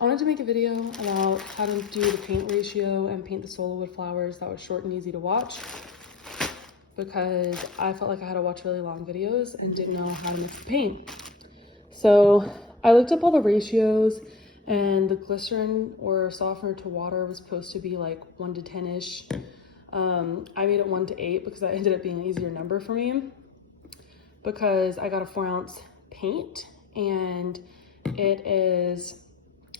I wanted to make a video about how to do the paint ratio and paint the solo wood flowers that was short and easy to watch, because I felt like I had to watch really long videos and didn't know how to mix the paint. So I looked up all the ratios, and the glycerin or softener to water was supposed to be like 1 to 10-ish. I made it 1 to 8 because that ended up being an easier number for me, because I got a 4-ounce paint and it is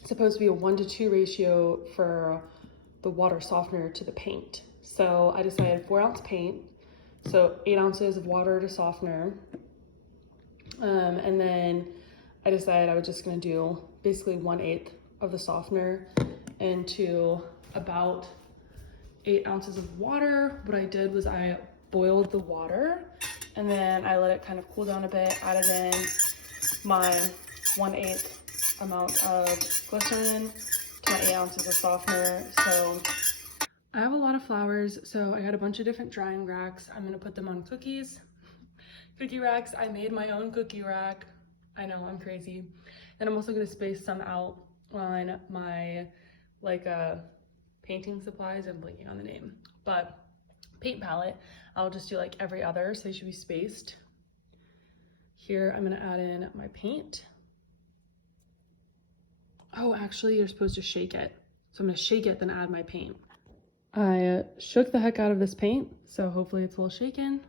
supposed to be a 1 to 2 ratio for the water softener to the paint. So I decided 4-ounce paint, so 8 ounces of water to softener. And then I decided I was just gonna do basically 1/8 of the softener into about 8 ounces of water. What I did was I boiled the water and then I let it kind of cool down a bit, added in my 1/8 amount of glycerin to my 8 ounces of softener. So I have a lot of flowers, so I got a bunch of different drying racks. I'm gonna put them on cookie racks. I made my own cookie rack. I know, I'm crazy. And I'm also gonna space some out on my painting supplies. I'm blanking on the name, but paint palette. I'll just do like every other, so they should be spaced. Here, I'm gonna add in my paint. Oh, actually, you're supposed to shake it. So I'm gonna shake it, then add my paint. I shook the heck out of this paint, so hopefully it's well shaken.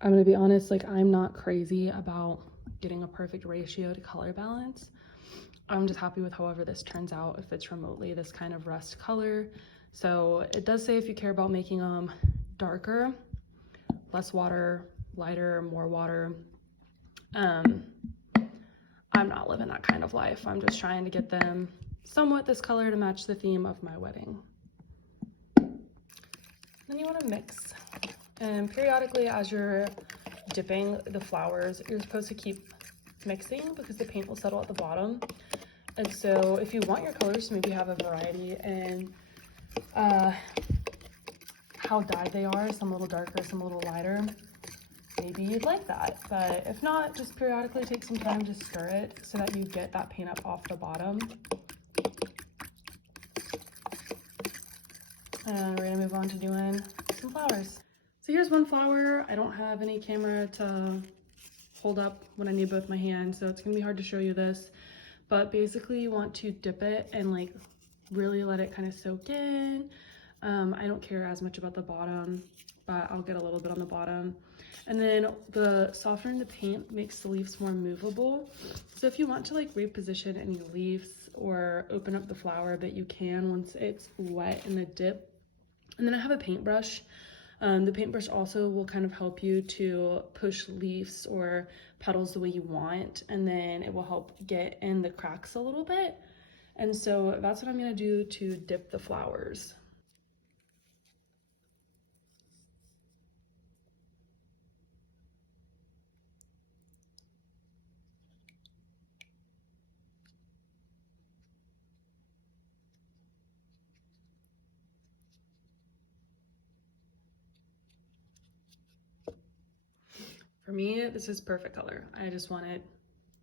I'm gonna be honest, like, I'm not crazy about getting a perfect ratio to color balance. I'm just happy with however this turns out, if it's remotely this kind of rust color. So it does say if you care about making them darker, less water, lighter, more water. I'm not living that kind of life. I'm just trying to get them somewhat this color to match the theme of my wedding. Then you want to mix. And periodically, as you're dipping the flowers, you're supposed to keep mixing because the paint will settle at the bottom. And so if you want your colors to maybe have a variety in how dyed they are, some a little darker, some a little lighter, maybe you'd like that. But if not, just periodically take some time to stir it so that you get that paint up off the bottom. And we're gonna move on to doing some flowers. So here's one flower. I don't have any camera to hold up when I need both my hands, so it's gonna be hard to show you this. But basically you want to dip it and like really let it kind of soak in. I don't care as much about the bottom, but I'll get a little bit on the bottom. And then the softener in the paint makes the leaves more movable. So if you want to like reposition any leaves or open up the flower a bit, you can once it's wet in the dip. And then I have a paintbrush. The paintbrush also will kind of help you to push leaves or petals the way you want, and then it will help get in the cracks a little bit. And so that's what I'm gonna do to dip the flowers. For me, this is perfect color. I just want it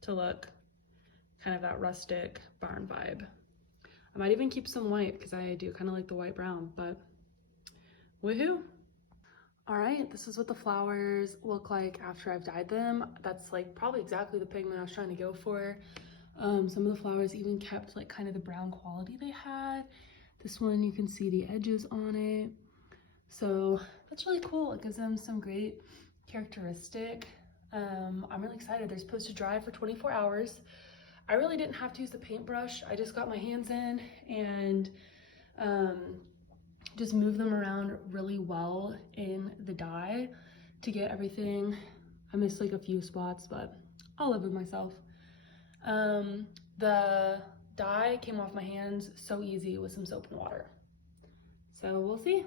to look kind of that rustic barn vibe. I might even keep some white because I do kind of like the white brown, but woohoo. All right, this is what the flowers look like after I've dyed them. That's like probably exactly the pigment I was trying to go for. Some of the flowers even kept like kind of the brown quality they had. This one, you can see the edges on it. So that's really cool. It gives them some great characteristic. I'm really excited. They're supposed to dry for 24 hours. I really didn't have to use the paintbrush. I just got my hands in and just move them around really well in the dye to get everything. I missed like a few spots, but I'll live with myself. The dye came off my hands so easy with some soap and water. So we'll see.